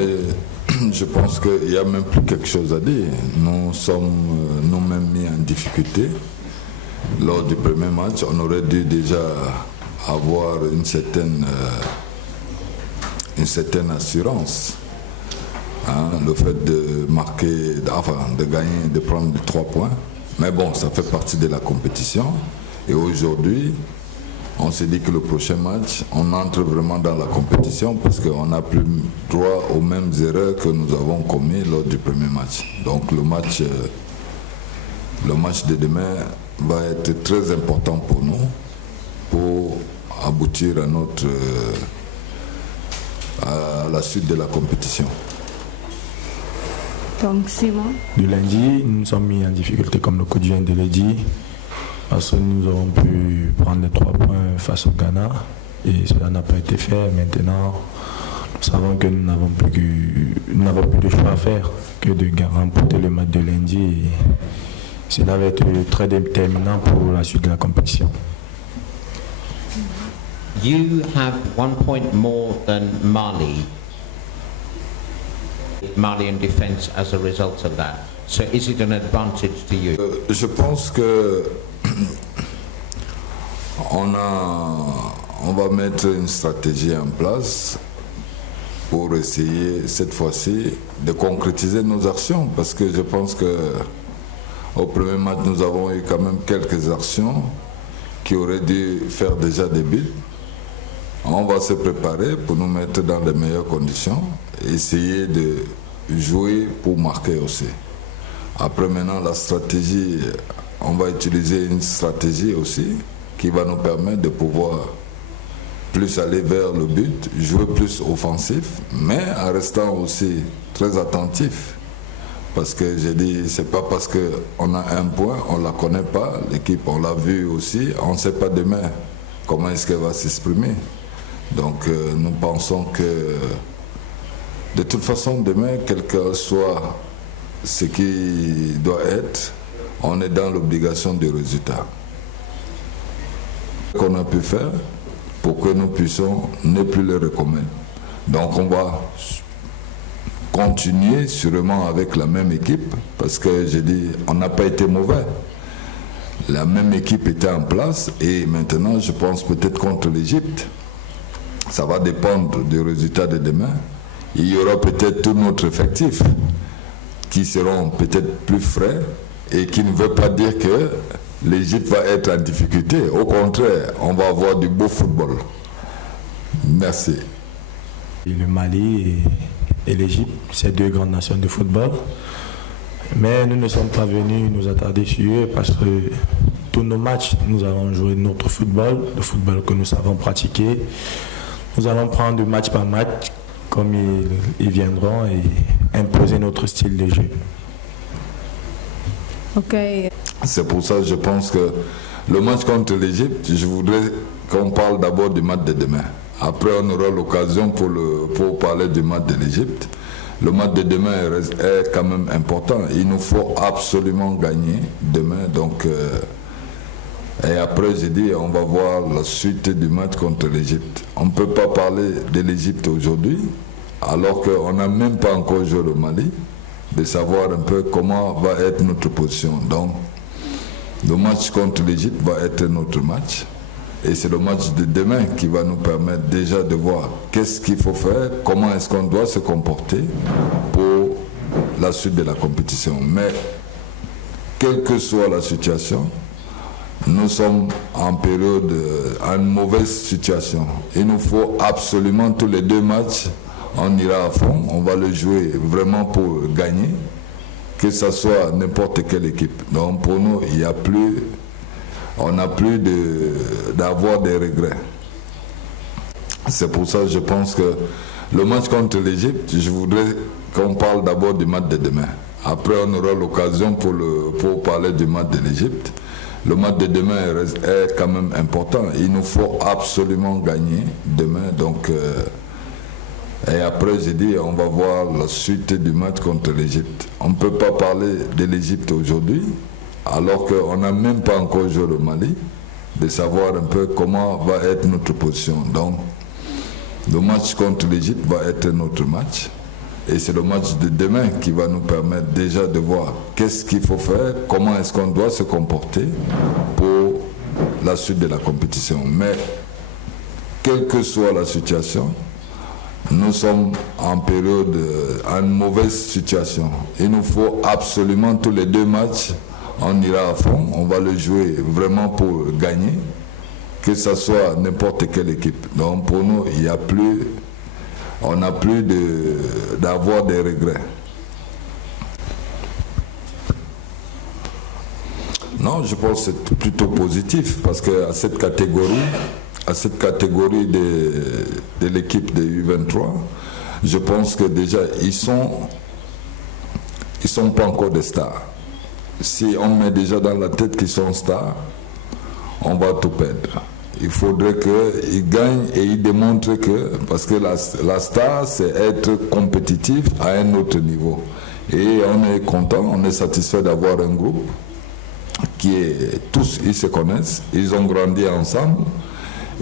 Et je pense qu'il n'y a même plus quelque chose à dire. Nous sommes nous-mêmes mis en difficulté. Lors du premier match, on aurait dû déjà avoir une certaine assurance. Le fait de marquer, de gagner, de prendre 3 points. Mais bon, ça fait partie de la compétition. Et aujourd'hui, on s'est dit que le prochain match, on entre vraiment dans la compétition parce qu'on n'a plus droit aux mêmes erreurs que nous avons commises lors du premier match. Donc le match de demain va être très important pour nous pour aboutir à la suite de la compétition. Donc Simon. Du lundi, nous nous sommes mis en difficulté comme le coach vient de le dire. Parce que nous avons pu prendre les 3 points face au Ghana et cela n'a pas été fait. Maintenant, nous savons que nous n'avons plus de choix à faire que de remporter le match de lundi. Et cela va être très déterminant pour la suite de la compétition. You have 1 point more than Mali in defense as a result of that. So is it an advantage to you? Je pense que on va mettre une stratégie en place pour essayer cette fois-ci de concrétiser nos actions parce que je pense que au premier match nous avons eu quand même quelques actions qui auraient dû faire déjà des buts. On va se préparer pour nous mettre dans les meilleures conditions et essayer de jouer pour marquer aussi. Après maintenant la stratégie, on va utiliser une stratégie aussi qui va nous permettre de pouvoir plus aller vers le but, jouer plus offensif, mais en restant aussi très attentif. Parce que j'ai dit, c'est pas parce qu'on a 1 point, on ne la connaît pas, l'équipe, on l'a vu aussi, on ne sait pas demain comment est-ce qu'elle va s'exprimer. Donc nous pensons que de toute façon, demain, quel que soit ce qui doit être, on est dans l'obligation du résultat. Qu'on a pu faire pour que nous puissions ne plus le recommettre. Donc on va continuer sûrement avec la même équipe parce que j'ai dit, on n'a pas été mauvais. La même équipe était en place et maintenant je pense peut-être contre l'Égypte. Ça va dépendre du résultat de demain. Il y aura peut-être tout notre effectif qui seront peut-être plus frais et qui ne veut pas dire que l'Égypte va être en difficulté. Au contraire, on va avoir du beau football. Merci. Et le Mali et l'Égypte, c'est 2 grandes nations de football. Mais nous ne sommes pas venus nous attarder sur eux parce que tous nos matchs, nous allons jouer notre football, le football que nous savons pratiquer. Nous allons prendre match par match comme ils viendront et imposer notre style de jeu. Ok. C'est pour ça que je pense que le match contre l'Égypte, je voudrais qu'on parle d'abord du match de demain. Après, on aura l'occasion pour parler du match de l'Égypte. Le match de demain est quand même important. Il nous faut absolument gagner demain. Donc, et après, j'ai dit, on va voir la suite du match contre l'Égypte. On ne peut pas parler de l'Égypte aujourd'hui, alors qu'on n'a même pas encore joué le Mali, de savoir un peu comment va être notre position. Donc, le match contre l'Égypte va être notre match. Et c'est le match de demain qui va nous permettre déjà de voir qu'est-ce qu'il faut faire, comment est-ce qu'on doit se comporter pour la suite de la compétition. Mais, quelle que soit la situation, nous sommes en période, en mauvaise situation. Il nous faut absolument tous les 2 matchs, on ira à fond, on va le jouer vraiment pour gagner, que ce soit n'importe quelle équipe. Donc pour nous, il y a plus, on n'a plus d'avoir des regrets. C'est pour ça que je pense que le match contre l'Égypte, je voudrais qu'on parle d'abord du match de demain. Après, on aura l'occasion pour parler du match de l'Égypte. Le match de demain est quand même important. Il nous faut absolument gagner demain. Donc, et après, j'ai dit, on va voir la suite du match contre l'Égypte. On ne peut pas parler de l'Égypte aujourd'hui, alors qu'on n'a même pas encore joué le Mali, de savoir un peu comment va être notre position. Donc, le match contre l'Égypte va être notre match. Et c'est le match de demain qui va nous permettre déjà de voir qu'est-ce qu'il faut faire, comment est-ce qu'on doit se comporter pour la suite de la compétition. Mais quelle que soit la situation, nous sommes en période, en mauvaise situation. Il nous faut absolument tous les 2 matchs, on ira à fond, on va le jouer vraiment pour gagner, que ce soit n'importe quelle équipe. Donc pour nous, il n'y a plus, on n'a plus d'avoir des regrets. Non, je pense que c'est plutôt positif parce qu'à cette catégorie, de l'équipe de U23, je pense que déjà ils sont pas encore des stars. Si on met déjà dans la tête qu'ils sont stars, on va tout perdre. Il faudrait qu'ils gagnent et ils démontrent que, parce que la star, c'est être compétitif à un autre niveau. Et on est content, on est satisfait d'avoir un groupe qui est, tous ils se connaissent, ils ont grandi ensemble.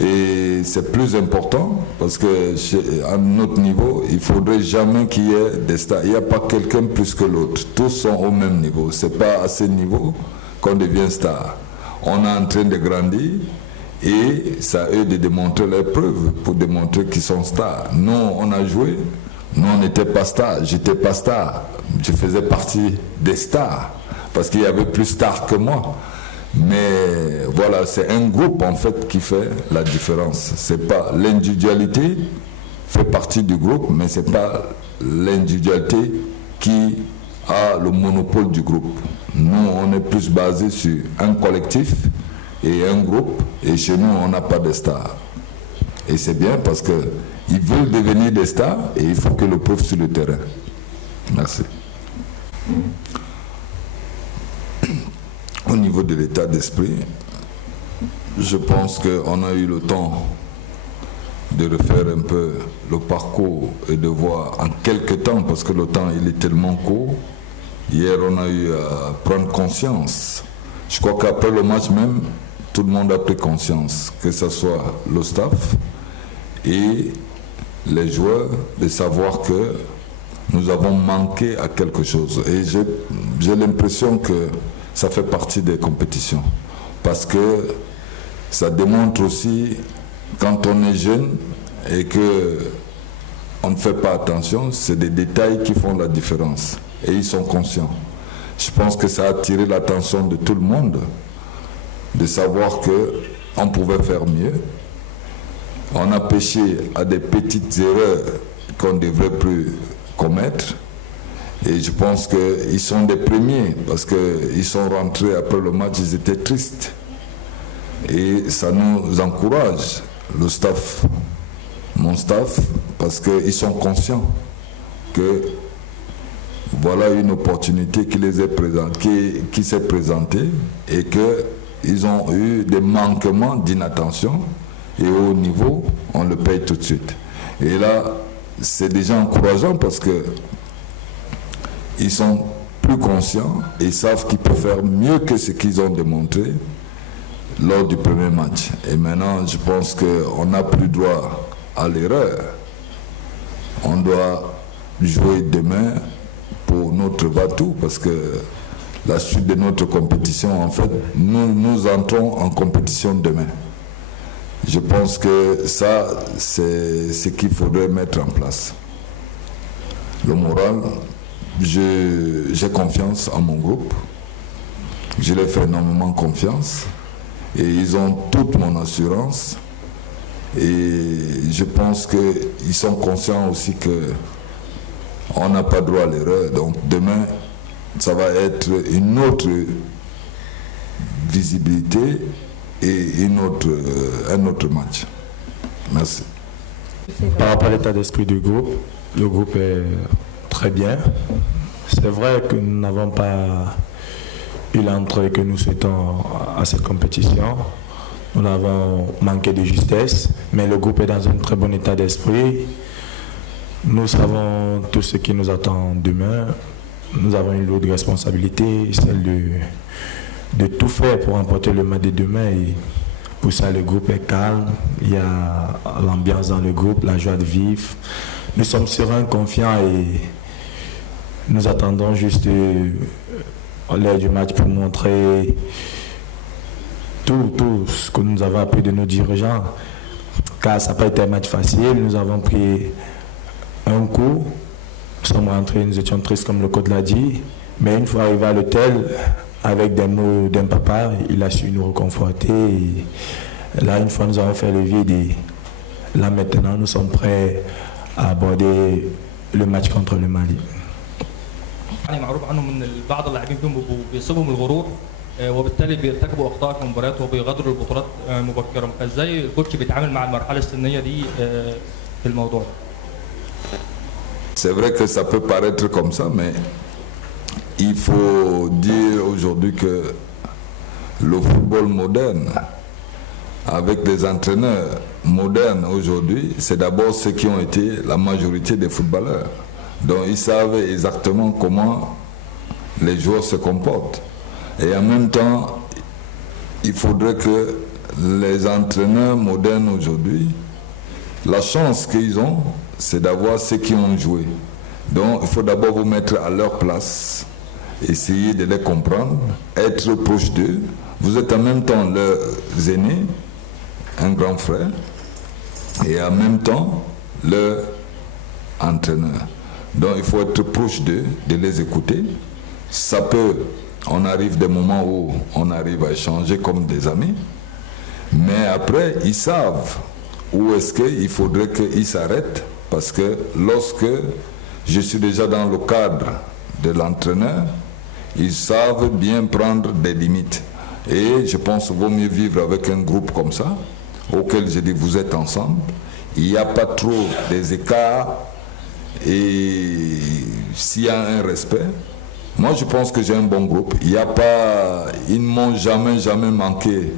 Et c'est plus important parce qu'à notre niveau, il ne faudrait jamais qu'il y ait des stars. Il n'y a pas quelqu'un plus que l'autre. Tous sont au même niveau. Ce n'est pas à ce niveau qu'on devient star. On est en train de grandir et c'est à eux de démontrer leurs preuves pour démontrer qu'ils sont stars. Nous, on a joué. Nous, on n'était pas stars. Je n'étais pas star. Je faisais partie des stars parce qu'il y avait plus stars que moi. Mais voilà, c'est un groupe en fait qui fait la différence. C'est pas l'individualité fait partie du groupe, mais c'est pas l'individualité qui a le monopole du groupe. Nous, on est plus basé sur un collectif et un groupe, et chez nous, on n'a pas de stars. Et c'est bien parce qu'ils veulent devenir des stars et il faut que le prouvent sur le terrain. Merci. Au niveau de l'état d'esprit, je pense qu'on a eu le temps de refaire un peu le parcours et de voir en quelques temps, parce que le temps il est tellement court. Hier, on a eu à prendre conscience. Je crois qu'après le match même, tout le monde a pris conscience, que ce soit le staff et les joueurs, de savoir que nous avons manqué à quelque chose. Et j'ai l'impression que ça fait partie des compétitions. Parce que ça démontre aussi, quand on est jeune et qu'on ne fait pas attention, c'est des détails qui font la différence. Et ils sont conscients. Je pense que ça a attiré l'attention de tout le monde, de savoir qu'on pouvait faire mieux. On a péché à des petites erreurs qu'on ne devrait plus commettre. Et je pense qu'ils sont des premiers, parce qu'ils sont rentrés après le match, ils étaient tristes. Et ça nous encourage, le staff, mon staff, parce qu'ils sont conscients que voilà une opportunité qui s'est présentée et qu'ils ont eu des manquements d'inattention et au niveau, on le paye tout de suite. Et là, c'est déjà encourageant parce que ils sont plus conscients et ils savent qu'ils peuvent faire mieux que ce qu'ils ont démontré lors du premier match. Et maintenant, je pense qu'on n'a plus droit à l'erreur. On doit jouer demain pour notre Vatou parce que la suite de notre compétition, en fait, nous entrons en compétition demain. Je pense que ça, c'est ce qu'il faudrait mettre en place. Le moral, j'ai confiance en mon groupe. Je leur fais énormément confiance. Et ils ont toute mon assurance. Et je pense qu'ils sont conscients aussi qu'on n'a pas droit à l'erreur. Donc demain, ça va être une autre visibilité et un autre match. Merci. Par rapport à l'état d'esprit du groupe, le groupe est très bien. C'est vrai que nous n'avons pas eu l'entrée que nous souhaitons à cette compétition. Nous avons manqué de justesse, mais le groupe est dans un très bon état d'esprit. Nous savons tout ce qui nous attend demain. Nous avons une lourde responsabilité, celle de tout faire pour remporter le match de demain et Pour ça, le groupe est calme, il y a l'ambiance dans le groupe, la joie de vivre. Nous sommes sereins, confiants et nous attendons juste l'heure du match pour montrer tout ce que nous avons appris de nos dirigeants. Car ça n'a pas été un match facile, nous avons pris un coup, nous sommes rentrés, nous étions tristes comme le coach l'a dit, mais une fois arrivé à l'hôtel, avec des mots d'un papa, il a su nous reconforter. Et là, une fois nous avons fait le vide, et là maintenant nous sommes prêts à aborder le match contre le Mali. يعني معروف عنهم ان بعض اللاعبين فيهم بيصيبهم الغرور وبالتالي بيرتكبوا اخطاء في المباريات وبيغادروا البطولات مبكرا، فازاي الكوتش بيتعامل مع المرحله السنيه دي في الموضوع؟ C'est vrai que ça peut paraître comme ça, mais il faut dire aujourd'hui que le football moderne, avec des entraîneurs modernes aujourd'hui, c'est d'abord ceux qui ont été la majorité des footballeurs. Donc ils savent exactement comment les joueurs se comportent. Et en même temps, il faudrait que les entraîneurs modernes aujourd'hui, la chance qu'ils ont, c'est d'avoir ceux qui ont joué. Donc il faut d'abord vous mettre à leur place, essayer de les comprendre, être proche d'eux. Vous êtes en même temps leurs aînés, un grand frère, et en même temps leur entraîneur. Donc il faut être proche d'eux, de les écouter. Ça peut, on arrive des moments où on arrive à échanger comme des amis, mais après ils savent où est-ce qu'il faudrait qu'ils s'arrêtent, parce que lorsque je suis déjà dans le cadre de l'entraîneur, ils savent bien prendre des limites. Et je pense qu'il vaut mieux vivre avec un groupe comme ça, auquel je dis vous êtes ensemble, il n'y a pas trop des écarts. Et s'il y a un respect, moi je pense que j'ai un bon groupe. Il n'y a pas, ils ne m'ont jamais manqué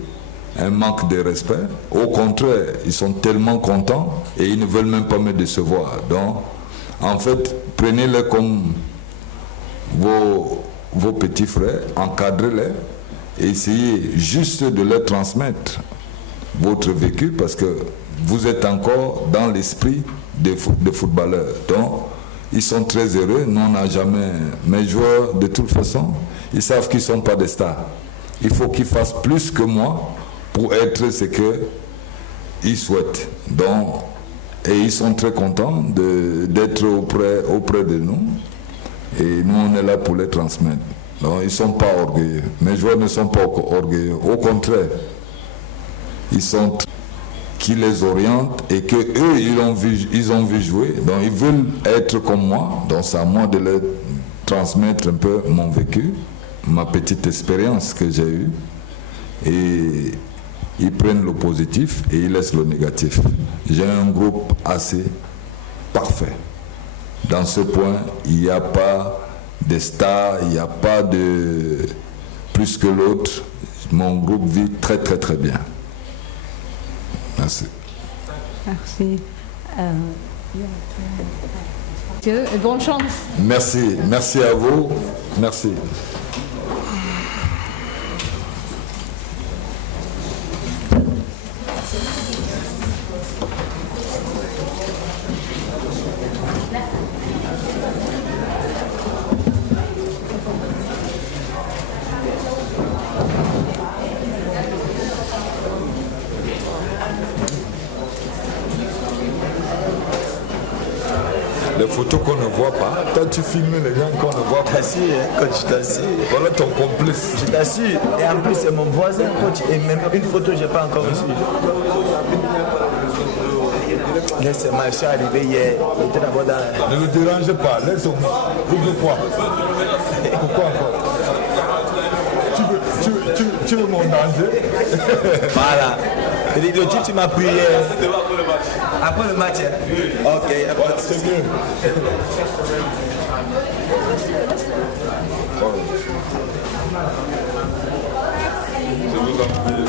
un manque de respect. Au contraire, ils sont tellement contents et ils ne veulent même pas me décevoir. Donc, en fait, prenez-les comme vos petits frères, encadrez-les, essayez juste de leur transmettre votre vécu parce que vous êtes encore dans l'esprit des footballeurs. Donc, ils sont très heureux. Nous, on n'a jamais... Mes joueurs, de toute façon, ils savent qu'ils ne sont pas des stars. Il faut qu'ils fassent plus que moi pour être ce qu'ils souhaitent. Donc, et ils sont très contents d'être auprès de nous. Et nous, on est là pour les transmettre. Donc, ils ne sont pas orgueilleux. Mes joueurs ne sont pas orgueilleux. Au contraire, ils sont... qui les orientent et que eux ils ont vu jouer, donc ils veulent être comme moi, donc c'est à moi de leur transmettre un peu mon vécu, ma petite expérience que j'ai eue, et ils prennent le positif et ils laissent le négatif. J'ai un groupe assez parfait. Dans ce point, il n'y a pas de stars, il n'y a pas de plus que l'autre. Mon groupe vit très très très bien. Merci. Merci. Bonne chance. Merci. Merci à vous. Merci. Les photos qu'on ne voit pas, toi tu filmes les gens qu'on ne voit pas. T'assures, coach, t'assures. Voilà ton complice. Je t'assure. Et en plus, c'est mon voisin, coach. Et même une photo, je n'ai pas encore reçue. Laisse-moi, je suis arrivé hier. Il était d'abord dans... Ne le dérangez pas, laisse-moi. Pourquoi? Pourquoi encore? Tu veux mon danger? Voilà. Et le type, tu m'as pris hier. Après le match, hein? Ok, c'est mieux. Je vous en prie.